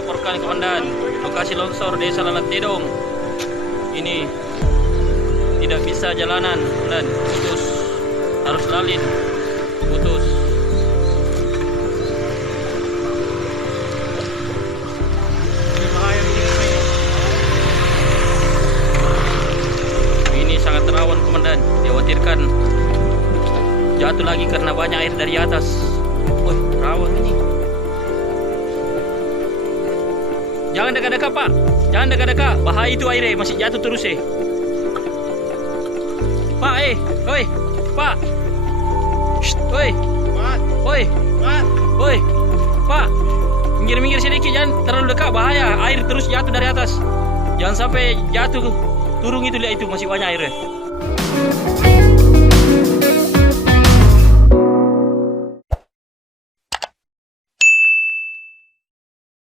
melaporkan komandan lokasi longsor desa Lalat Tedong. Ini tidak bisa jalanan dan putus, harus lalin, putus. Ini sangat rawan komandan, dikhawatirkan jatuh lagi karena banyak air dari atas. Wih, rawan ini. Jangan dekat-dekat pak, jangan dekat-dekat, bahaya itu airnya masih jatuh terus Pak, oi, pak, oi, oi, oi, pak, minggir-minggir sedikit, jangan terlalu dekat, bahaya, air terus jatuh dari atas, jangan sampai jatuh, turun itu lihat itu masih banyak airnya.